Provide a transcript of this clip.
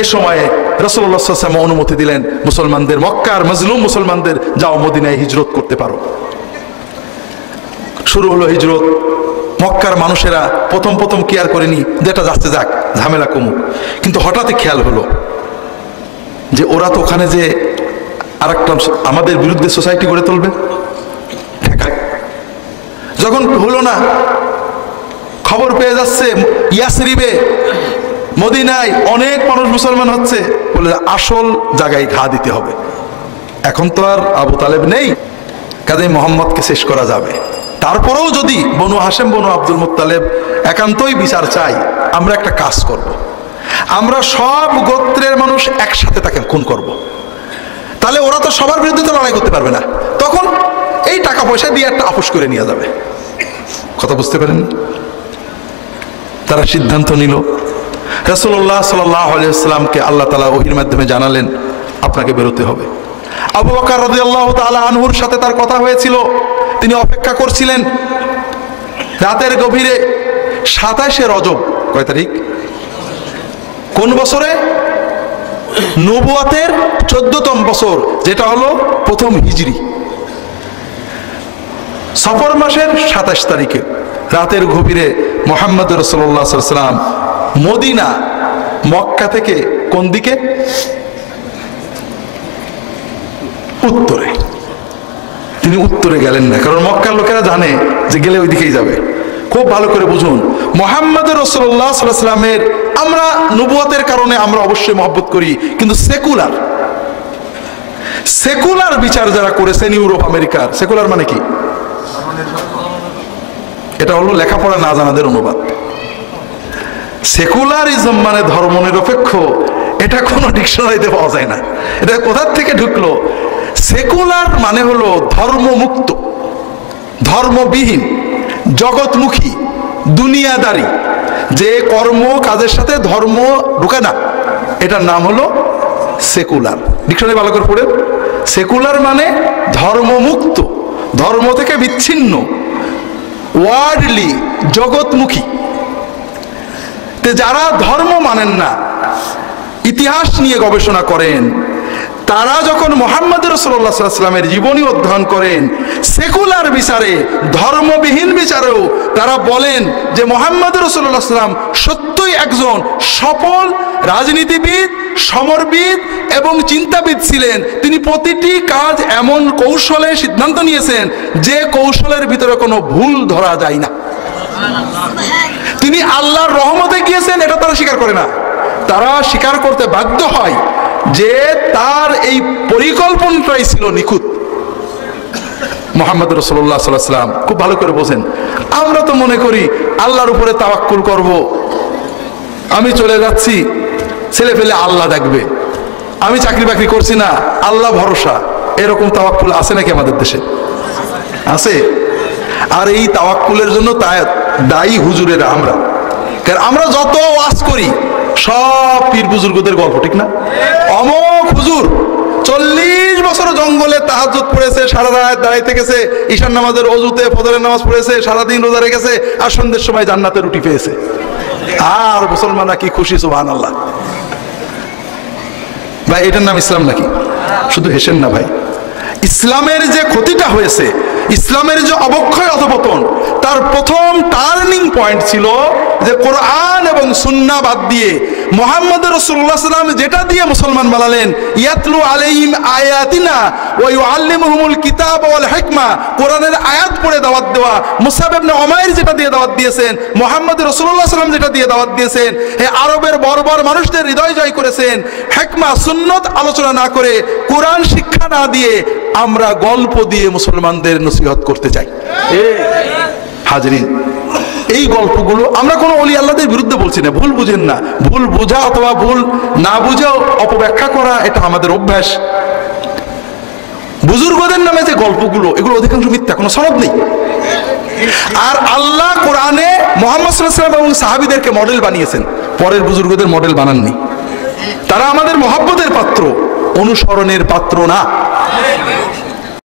এ সময়ে রাসূলুল্লাহ সাল্লাল্লাহু আলাইহি ওয়াসাল্লাম অনুমতি দিলেন মুসলমানদের, মক্কার মজলুম মুসলমানদের, যাও মদিনায় হিজরত করতে পারো। শুরু হলো হিজরত। মক্কার মানুষেরা প্রথম কেয়ার করেনি, যেটা যাচ্ছে যাক, ঝামেলা কমুক। কিন্তু হঠাৎই খেয়াল হলো যে ওরা তো ওখানে যে আরেকটা আমাদের বিরুদ্ধে সোসাইটি গড়ে তুলবে। যখন হলো না, খবর পেয়ে যাচ্ছে ইয়াসরিবে, মদিনায় অনেক মানুষ মুসলমান হচ্ছে, বলে আসল জায়গায় ঘা দিতে হবে। এখন তো আর আবু তালেব নেই, কাজে মোহাম্মদকে শেষ করা যাবে। তারপরেও যদি বনু হাশেম, বনু আব্দুল মুত্তালেব একান্তই বিচার চাই, আমরা একটা কাজ করব, আমরা সব গোত্রের মানুষ একসাথে তাকে খুন করব। তাহলে ওরা তো সবার বিরুদ্ধে তো লড়াই করতে পারবে না, তখন এই টাকা পয়সা দিয়ে একটা আপোষ করে নিয়ে যাবে। কথা বুঝতে পারেন? তারা সিদ্ধান্ত নিল। রাসূলুল্লাহ সাল্লাল্লাহু আলাইহি ওয়াসাল্লামকে আল্লাহ তাআলা ওহীর মাধ্যমে জানালেন আপনাকে বেরোতে হবে। আবু বকর রাদিয়াল্লাহু তাআলা আনহুর সাথে তার কথা হয়েছিল, তিনি অপেক্ষা করছিলেন। রাতের গভীরে 27 রজব, কয় তারিখ? কোন বছরে? নবুয়তের 14তম বছর, যেটা হলো প্রথম হিজরি, সফর মাসের 27 তারিখে রাতের গভীরে মুহাম্মদ রাসূলুল্লাহ সাল্লাল্লাহু আলাইহি ওয়াসাল্লাম মদিনা, মক্কা থেকে কোন দিকে? উত্তরে। তিনি উত্তরে গেলেন না, কারণ মক্কার লোকেরা জানে যে গেলে ওই দিকেই যাবে। খুব ভালো করে বুঝুন, মুহাম্মদ রাসূলুল্লাহ সাল্লাল্লাহু আলাইহি ওয়াসাল্লামের আমরা নবুয়তের কারণে আমরা অবশ্যই মহব্বত করি, কিন্তু সেকুলার বিচার যারা করেছেন ইউরোপ আমেরিকার, সেকুলার মানে কি? এটা হলো লেখাপড়া না জানাদের অনুবাদ। সেকুলারিজম মানে ধর্মনিরপেক্ষ, এটা কোনো ডিকশনারিতে পাওয়া যায় না। এটা কোথা থেকে ঢুকলো? সেকুলার মানে হলো ধর্মমুক্ত, ধর্মবিহীন, জগৎমুখী, দুনিয়াদারি, যে কর্ম কাজের সাথে ধর্ম ঢুকে না, এটার নাম হলো সেকুলার। ডিকশনারি ভালো করে পড়ে। সেকুলার মানে ধর্মমুক্ত, ধর্ম থেকে বিচ্ছিন্ন, ওয়ার্ল্ডলি, জগৎমুখী। যারা ধর্ম মানেন না, ইতিহাস নিয়ে গবেষণা করেন, তারা যখন মুহাম্মদ রাসূলুল্লাহ সাল্লাল্লাহু আলাইহি ওয়াসাল্লামের জীবনী অধ্যয়ন করেন, সেকুলার বিচারে, ধর্মবিহীন বিচারেও তারা বলেন যে মুহাম্মদ রাসূলুল্লাহ সাল্লাল্লাহু আলাইহি ওয়াসাল্লাম সত্যই একজন সফল রাজনীতিবিদ, সমরবিদ এবং চিন্তাবিদ ছিলেন। তিনি প্রতিটি কাজ এমন কৌশলে সিদ্ধান্ত নিয়েছেন যে কৌশলের ভিতরে কোনো ভুল ধরা যায় না। তিনি আল্লাহর রহমতে গিয়েছেন, এটা তারা স্বীকার করে না। তারা স্বীকার করতে বাধ্য হয় যে তার এই পরিকল্পনাটাই ছিল নিখুঁত। মুহাম্মদ রাসূলুল্লাহ সাল্লাল্লাহু আলাইহি ওয়াসাল্লাম খুব ভালো করে বোঝেন। আমরা তো মনে করি আল্লাহর উপরে তাওয়াক্কুল করব, আমি চলে যাচ্ছি, ছেলে ফেলে আল্লাহ দেখবে, আমি চাকরি বাকরি করছি না, আল্লাহ ভরসা। এরকম তাওয়াক্কুল আছে নাকি আমাদের দেশে? আছে। আর এই তাওয়াক্কুলের জন্য দায়ী হুজুরেরা আমরা। কারণ আমরা যত ওয়াজ করি সব পীর বুজুর্গদের গল্প, ঠিক না? অমোক হুজুর 40 বছর জঙ্গলে তাহাজ্জুদ পড়েছে, সারা রাত দাঁড়াই থেকেছে, ঈশান নামাজের ওযুতে ফজরের নামাজ পড়েছে, সারাদিন রোজা রেখেছে, আর সন্ধ্যের সময় জান্নাতের রুটি পেয়েছে। আর মুসলমানরা কি খুশি, সুবহানাল্লাহ। ভাই, এটার নাম ইসলাম নাকি? শুধু হেসেন না ভাই। ইসলামের যে ক্ষতিটা হয়েছে, ইসলামের যে অবক্ষয় অধপতন, তার প্রথম টার্নিং পয়েন্ট ছিল যে কোরআন এবং সুন্নাহ বাদ দিয়ে মুহাম্মদ রাসূলুল্লাহ সাল্লাল্লাহু আলাইহি ওয়াসাল্লাম যেটা দিয়ে মুসলমান বানালেন, ইয়াতলু আলাইহিম আয়াতিনা ওয়া ইউআল্লিমুহুমুল কিতাব ওয়াল হিকমা, কোরআনের আয়াত পড়ে দাওয়াত দেওয়া। মুসআব ইবনে উমাইর যেটা দিয়ে দাওয়াত দিয়েছেন, মুহাম্মদ রাসূলুল্লাহ সাল্লাল্লাহু আলাইহি ওয়াসাল্লাম যেটা দিয়ে দাওয়াত দিয়েছেন, এই আরবের বর্বর মানুষদের হৃদয় জয় করেছেন। হিকমা, সুন্নাত আলোচনা না করে, কোরআন শিক্ষা না দিয়ে আমরা গল্প দিয়ে মুসলমানদের নসিহত করতে চাই। হাজরিন, এই গল্পগুলো আমরা কোনো ওলি আল্লাহদের বিরুদ্ধে বলছি না, ভুল বুঝেন না। ভুল বোঝা অথবা ভুল না বুঝাও অপব্যাখ্যা করা, এটা আমাদের অভ্যাস। বুজুর্গদের নামে যে গল্পগুলো, এগুলো অধিকাংশ মিথ্যা, কোনো সনদ নেই। আর আল্লাহ কোরআনে মুহাম্মদ সাল্লাল্লাহু আলাইহি ওয়াসাল্লাম এবং সাহাবীদেরকে মডেল বানিয়েছেন, পরের বুজুর্গদের মডেল বানাননি। তারা আমাদের মহব্বতের পাত্র, অনুসরণের পাত্র না।